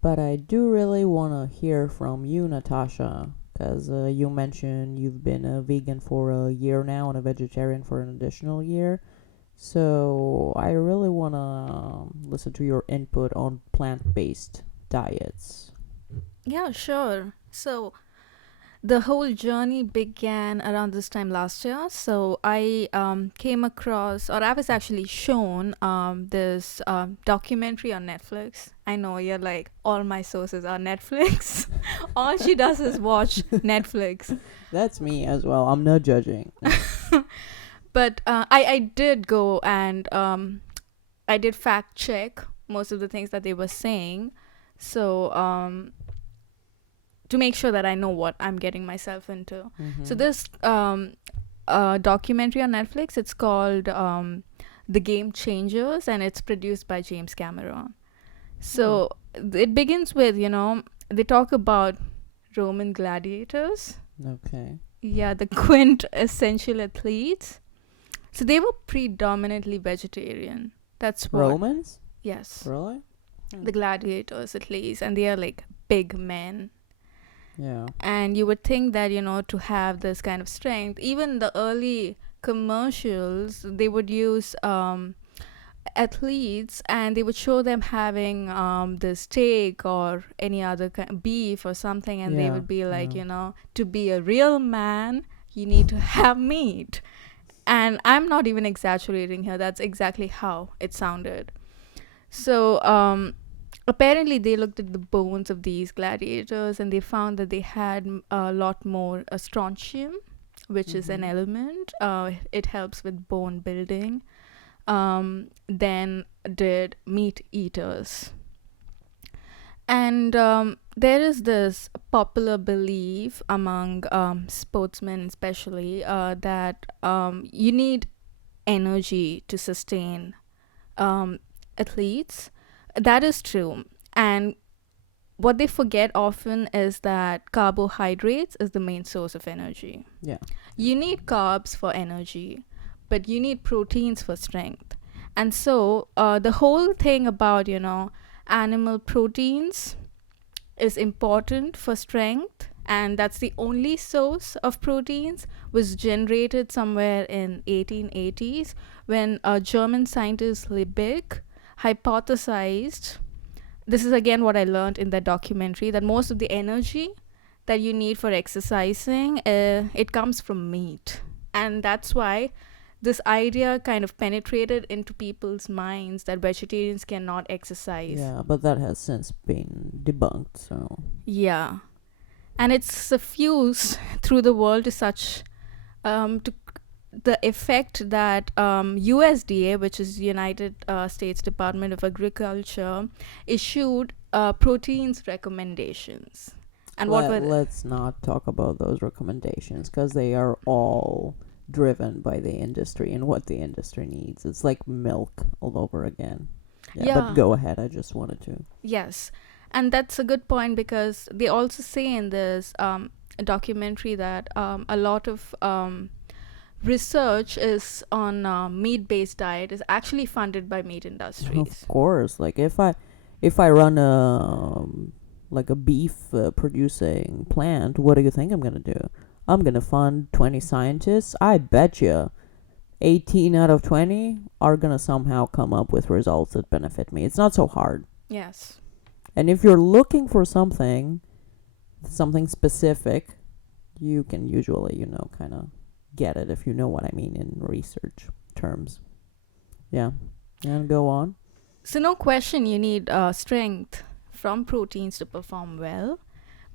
But I do really want to hear from you, Natasha, because you mentioned you've been a vegan for a year now and a vegetarian for an additional year. So I really want to listen to your input on plant-based diets. Yeah, sure. So the whole journey began around this time last year. So I came across, or I was actually shown this documentary on Netflix. I know you're like, all my sources are Netflix. All she does is watch Netflix. That's me as well. I'm not judging. No. But I did go and I did fact check most of the things that they were saying. So to make sure that I know what I'm getting myself into. So Mm-hmm. this documentary on Netflix, it's called The Game Changers, and it's produced by James Cameron. Hmm. So it begins with, they talk about Roman gladiators. Okay. Yeah, the quintessential athletes. So they were predominantly vegetarian. That's what. Romans? Yes, Really? Hmm. the gladiators at least, and they are like big men. Yeah. And you would think that, to have this kind of strength, even the early commercials, they would use athletes and they would show them having the steak or any other beef or something, and they Yeah. would be like, Yeah. to be a real man, you need to have meat. And I'm not even exaggerating here, that's exactly how it sounded. So apparently they looked at the bones of these gladiators and they found that they had a lot more strontium, which is an Mm-hmm. element. It helps with bone building. Than did meat eaters. And there is this popular belief among sportsmen, especially, that you need energy to sustain um, athletes. That is true. And what they forget often is that carbohydrates is the main source of energy. Yeah. Yeah. You need carbs for energy, but you need proteins for strength. And so the whole thing about, animal proteins is important for strength, and that's the only source of proteins, was generated somewhere in 1880s when a German scientist Liebig hypothesized, this is again what I learned in the documentary, that most of the energy that you need for exercising, it comes from meat. And that's why this idea kind of penetrated into people's minds that vegetarians cannot exercise. Yeah, but that has since been debunked, so. Yeah. And it's suffused through the world to such to the effect that USDA, which is United States Department of Agriculture, issued proteins recommendations. And what were Let's not talk about those recommendations because they are all driven by the industry and what the industry needs. It's like milk all over again. Yeah, but yeah, go ahead. I just wanted to. yes. And that's a good point because they also say in this documentary that a lot of research is on meat-based diet is actually funded by meat Of industries. course, like if I run a like a beef producing plant, what do you think I'm gonna do? I'm gonna fund 20 scientists. I bet you 18 out of 20 are gonna somehow come up with results that benefit me. It's not so hard. Yes. And if you're looking for something specific, you can usually, kind of get it if you know what I mean in research terms. Yeah. And go on. So no question you need strength from proteins to perform well.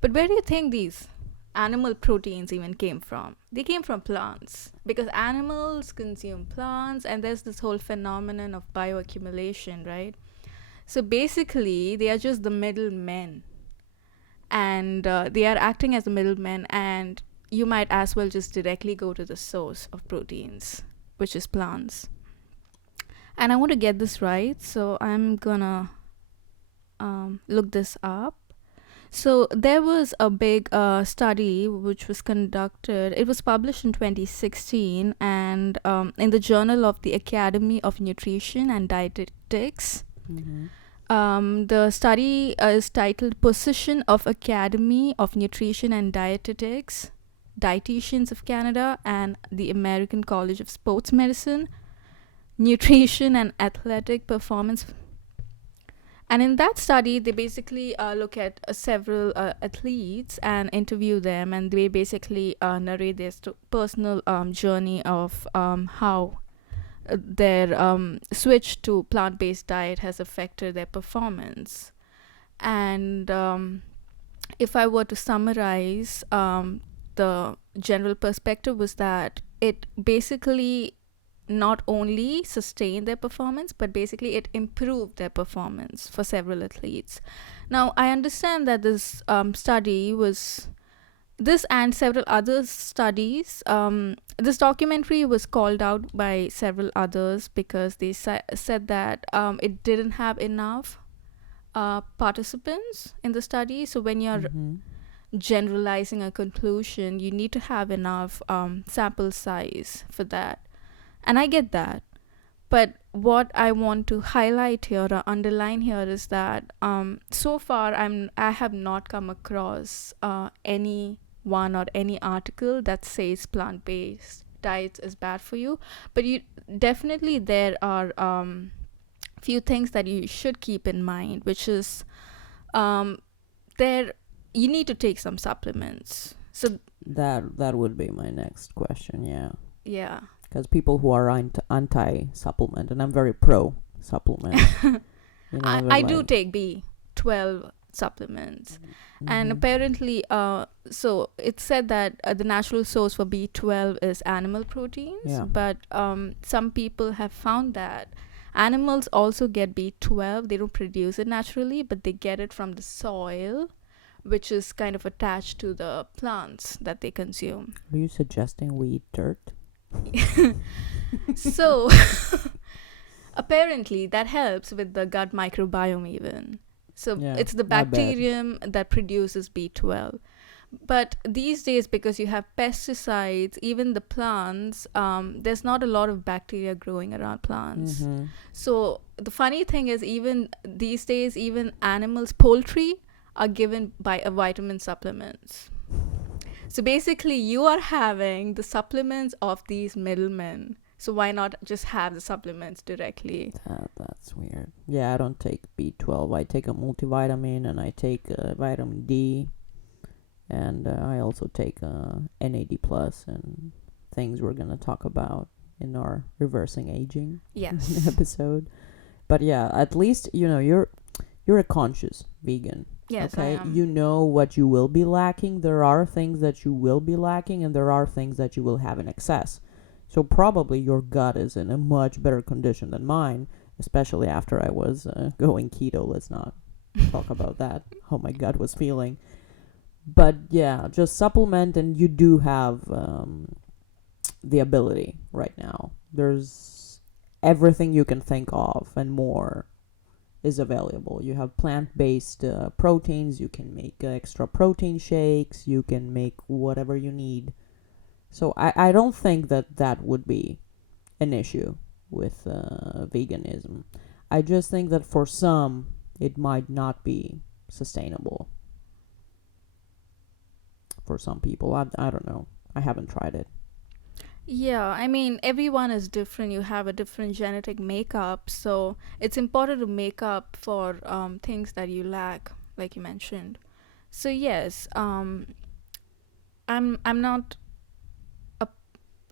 But where do you think these animal proteins even came from? They came from plants because animals consume plants and there's this whole phenomenon of bioaccumulation, right? So basically, they are just the middlemen and they are acting as the middlemen, and you might as well just directly go to the source of proteins, which is plants. And I want to get this right, so I'm gonna look this up. So there was a big study which was conducted. It was published in 2016 and in the Journal of the Academy of Nutrition and Dietetics. Mm-hmm. The study is titled Position of Academy of Nutrition and Dietetics, Dietitians of Canada, and the American College of Sports Medicine, Nutrition and Athletic Performance. And in that study, they basically look at several athletes and interview them, and they basically narrate their personal journey of how their switch to plant-based diet has affected their performance. And if I were to summarize, the general perspective was that it basically not only sustained their performance, but basically it improved their performance for several athletes. Now, I understand that this study was this and several other studies. This documentary was called out by several others because they said that it didn't have enough participants in the study. So when you're Mm-hmm. generalizing a conclusion, you need to have enough sample size for that. And I get that. But what I want to highlight here or underline here is that so far I have not come across any one or any article that says plant-based diets is bad for you. But you definitely there are few things that you should keep in mind, which is um, there you need to take some supplements. So That would be my next question. Yeah, yeah. because people who are anti supplement, and I'm very pro supplement. They're I do like, take B12 supplements. And mm-hmm. apparently, so it said that the natural source for B12 is animal proteins, Yeah. but some people have found that animals also get B12. They don't produce it naturally, but they get it from the soil, which is kind of attached to the plants that they consume. Are you suggesting we eat dirt? So apparently that helps with the gut microbiome even. So Yeah, it's the I bet. bacterium that produces B12. But these days, because you have pesticides, even the plants, there's not a lot of bacteria growing around plants. Mm-hmm. So the funny thing is, even these days, even animals, poultry, are given by vitamin supplements. So basically, you are having the supplements of these middlemen. So why not just have the supplements directly? That's weird. Yeah, I don't take B12. I take a multivitamin and I take vitamin D, and I also take NAD plus and things we're gonna talk about in our reversing aging Yes. episode. But yeah, at least you're a conscious vegan. Yes, I Okay, am. you know what you will be lacking. There are things that you will be lacking, and there are things that you will have in excess. So probably your gut is in a much better condition than mine, especially after I was going keto. Let's not talk about that. How my gut was feeling. But yeah, just supplement, and you do have the ability right now. There's everything you can think of and more is available. You have plant-based proteins. You can make extra protein shakes. You can make whatever you need. So I don't think that would be an issue with veganism. I just think that for some it might not be sustainable for some people. I don't know. I haven't tried it. Yeah, I mean, everyone is different. You have a different genetic makeup. So it's important to make up for things that you lack, like you mentioned. So, yes, I'm not a,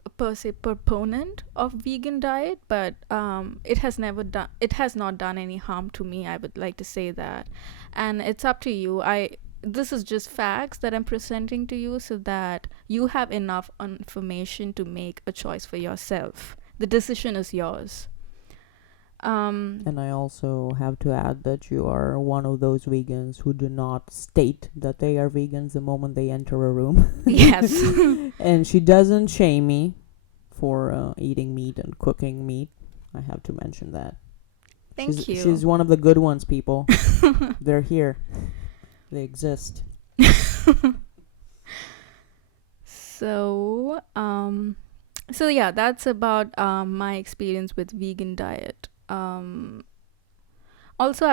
a per se proponent of vegan diet, but it has not done any harm to me. I would like to say that, and it's up to you. This is just facts that I'm presenting to you so that you have enough information to make a choice for yourself. The decision is yours. And I also have to add that you are one of those vegans who do not state that they are vegans the moment they enter a room. Yes. And she doesn't shame me for eating meat and cooking meat. I have to mention that. Thank you. She's one of the good ones, people. They're here. They exist. So, so yeah, that's about my experience with vegan diet. Also,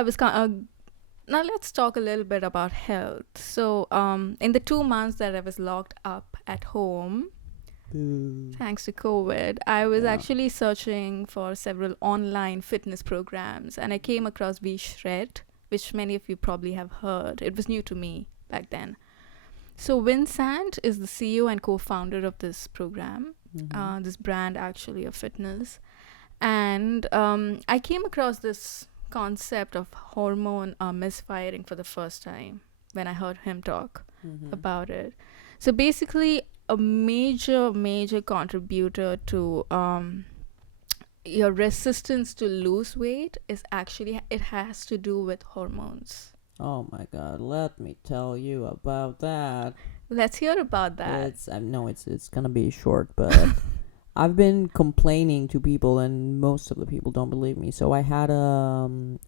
now let's talk a little bit about health. So, in the 2 months that I was locked up at home, Boo. thanks to COVID, I was Yeah. actually searching for several online fitness programs, and I came across V Shred, which many of you probably have heard. It was new to me back then. So Vincent is the CEO and co-founder of this program, Mm-hmm. this brand actually of fitness, and I came across this concept of hormone misfiring for the first time when I heard him talk Mm-hmm. about it. So basically, a major contributor to your resistance to lose weight is actually it has to do with hormones. Oh my God! Let me tell you about that. Let's hear about that. It's I know it's gonna be short, but I've been complaining to people, and most of the people don't believe me. So I had an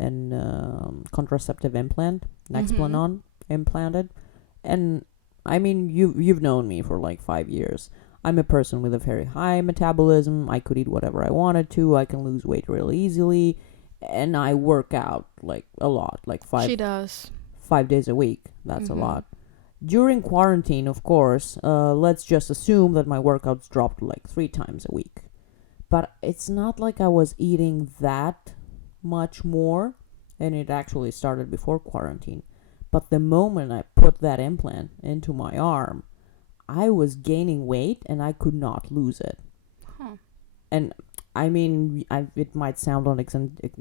contraceptive implant, Mm-hmm. Nexplanon implanted, and I mean you've known me for like 5 years. I'm a person with a very high metabolism. I could eat whatever I wanted to. I can lose weight real easily, and I work out like a lot, like She does. 5 days a week. That's a Mm-hmm. lot. During quarantine, of course, let's just assume that my workouts dropped like 3 times a week. But it's not like I was eating that much more, and it actually started before quarantine. But the moment I put that implant into my arm, I was gaining weight and I could not lose it. Huh. And I mean, it might sound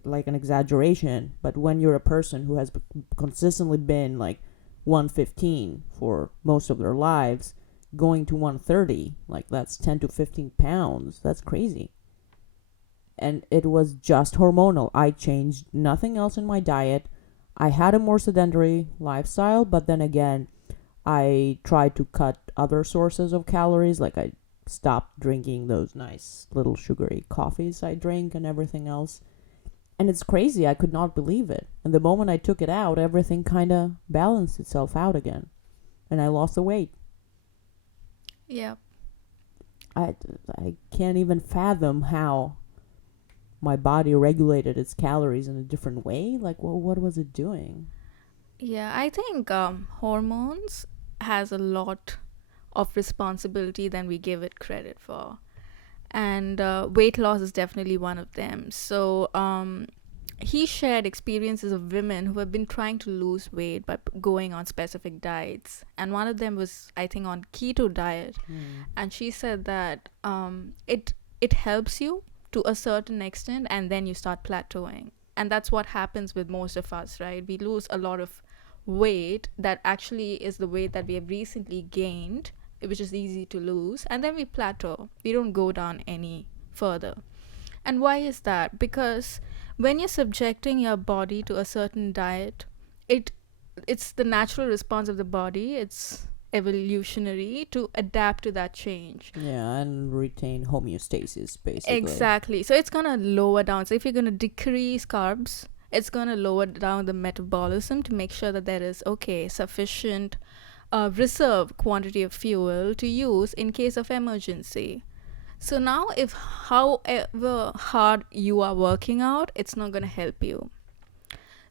like an exaggeration, but when you're a person who has consistently been like 115 for most of their lives, going to 130, like that's 10 to 15 pounds, that's crazy. And it was just hormonal. I changed nothing else in my diet. I had a more sedentary lifestyle, but then again, I tried to cut other sources of calories, like I stopped drinking those nice little sugary coffees I drink and everything else. And it's crazy, I could not believe it. And the moment I took it out, everything kind of balanced itself out again. And I lost the weight. Yeah. I, I can't even fathom how my body regulated its calories in a different way. Like, well, what was it doing? Yeah, I think hormones has a lot of responsibility than we give it credit for. And weight loss is definitely one of them. So he shared experiences of women who have been trying to lose weight by going on specific diets, and one of them was, I think, on keto diet. Hmm. And she said that it helps you to a certain extent, and then you start plateauing. And that's what happens with most of us, right? We lose a lot of weight that actually is the weight that we have recently gained, which is easy to lose, and then we plateau. We don't go down any further. And why is that? Because when you're subjecting your body to a certain diet, it it's the natural response of the body. It's evolutionary to adapt to that change. Yeah, and retain homeostasis, basically. Exactly. So it's gonna lower down. So if you're gonna decrease carbs, it's gonna lower down the metabolism to make sure that there is sufficient reserve quantity of fuel to use in case of emergency. So now, if however hard you are working out, it's not gonna help you.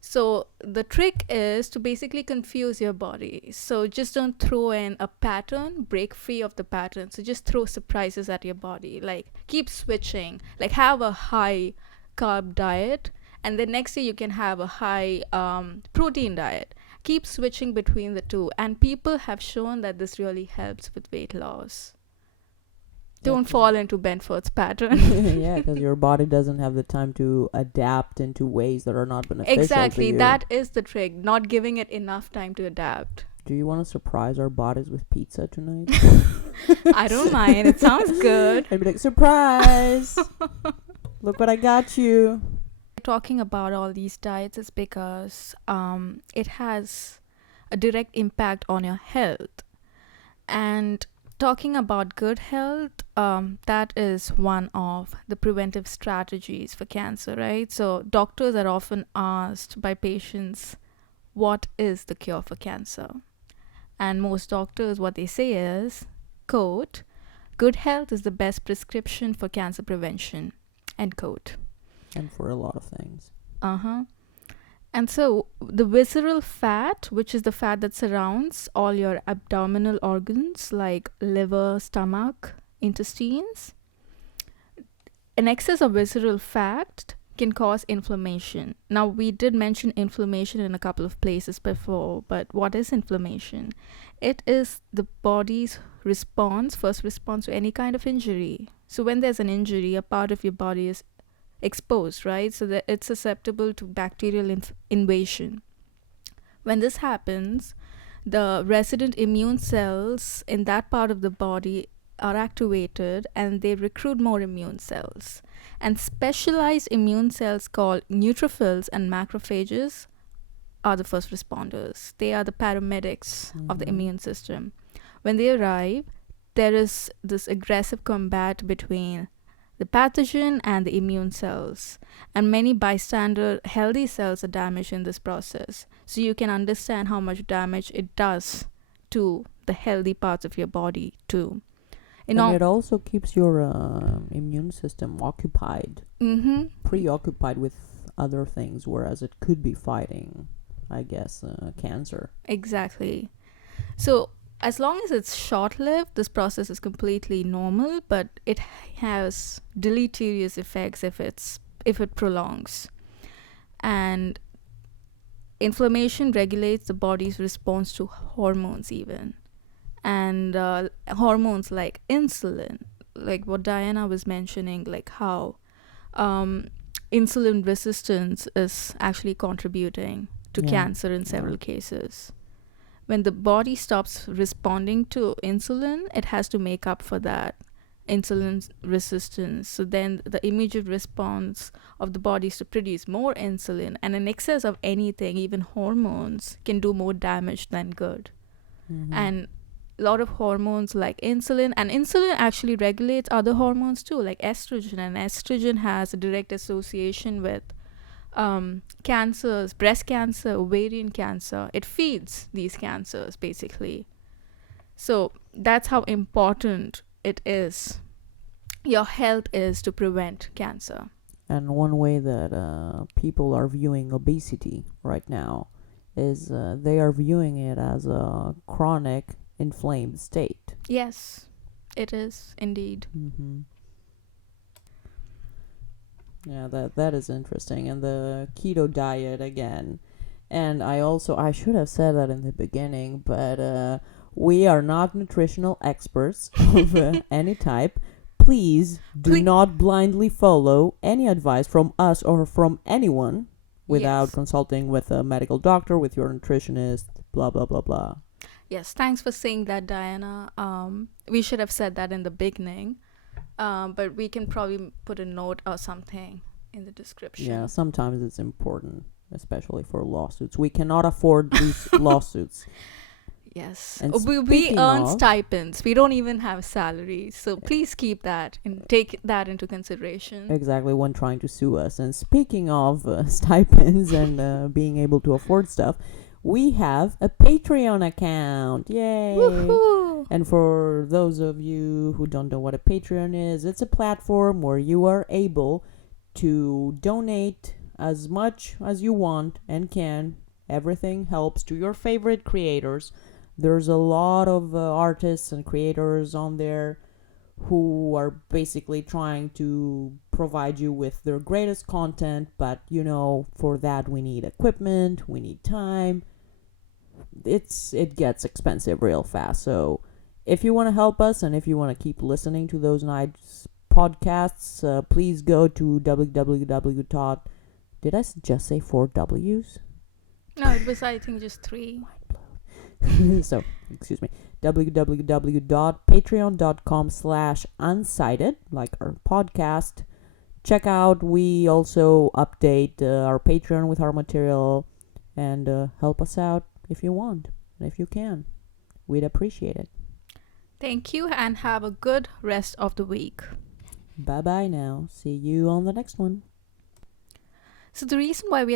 So the trick is to basically confuse your body. So just don't throw in a pattern, break free of the pattern. So just throw surprises at your body. Like keep switching. Like have a high carb diet, and then next day you can have a high protein diet. Keep switching between the two, and people have shown that this really helps with weight loss. Yeah, Don't because fall into Benford's pattern. yeah, because your body doesn't have the time to adapt into ways that are not beneficial to Exactly, you. that is the trick. Not giving it enough time to adapt. Do you want to surprise our bodies with pizza tonight? I don't mind. It sounds good. I'd be like, surprise! Look what I got you. Talking about all these diets is because it has a direct impact on your health. And talking about good health, that is one of the preventive strategies for cancer, right? So doctors are often asked by patients, what is the cure for cancer? And most doctors, what they say is, quote, good health is the best prescription for cancer prevention, end quote. And for a lot of things. Uh-huh. And so the visceral fat, which is the fat that surrounds all your abdominal organs like liver, stomach, intestines, an excess of visceral fat can cause inflammation. Now, we did mention inflammation in a couple of places before, but what is inflammation? It is the body's response, first response to any kind of injury. So, when there's an injury, a part of your body is exposed, right? So that it's susceptible to bacterial invasion. When this happens, the resident immune cells in that part of the body are activated and they recruit more immune cells. And specialized immune cells called neutrophils and macrophages are the first responders. They are the paramedics of the immune system. When they arrive, there is this aggressive combat between the pathogen and the immune cells, and many bystander healthy cells are damaged in this process. So you can understand how much damage it does to the healthy parts of your body too. And it also keeps your immune system occupied, preoccupied with other things, whereas it could be fighting, I guess, cancer. Exactly. So as long as it's short-lived, this process is completely normal, but it has deleterious effects if it prolongs. And inflammation regulates the body's response to hormones even. And hormones like insulin, like what Diana was mentioning, like how insulin resistance is actually contributing to cancer in several cases. When the body stops responding to insulin, it has to make up for that insulin resistance. So then the immediate response of the body is to produce more insulin, and an excess of anything, even hormones, can do more damage than good. And a lot of hormones like insulin, and insulin actually regulates other hormones too, like estrogen, and estrogen has a direct association with cancers, breast cancer, ovarian cancer. It feeds these cancers basically. So that's how important it is, your health is, to prevent cancer. And one way that people are viewing obesity right now is they are viewing it as a chronic inflamed state. Yes, it is indeed. Yeah, that is interesting. And the keto diet again. And I should have said that in the beginning, but we are not nutritional experts of any type. Please do not blindly follow any advice from us or from anyone without consulting with a medical doctor, with your nutritionist, blah, blah, blah, blah. Yes, thanks for saying that, Diana. We should have said that in the beginning, but we can probably put a note or something in the description. Yeah, sometimes it's important, especially for lawsuits. We cannot afford these lawsuits. Yes. And we earn stipends. We don't even have salaries. So please keep that and take that into consideration. Exactly, when trying to sue us. And speaking of stipends and being able to afford stuff, we have a Patreon account. Yay! Woohoo! And for those of you who don't know what a Patreon is, it's a platform where you are able to donate as much as you want and can. Everything helps to your favorite creators. There's a lot of artists and creators on there who are basically trying to provide you with their greatest content, but for that we need equipment, we need time. It gets expensive real fast. So if you want to help us and if you want to keep listening to those nice podcasts, please go to www. Did I just say 4 W's? No, it was, I think, just 3. So, excuse me, www.patreon.com/uncited, like our podcast. Check out, we also update our Patreon with our material, and help us out if you want, and if you can. We'd appreciate it. Thank you, and have a good rest of the week. Bye-bye now. See you on the next one. So the reason why we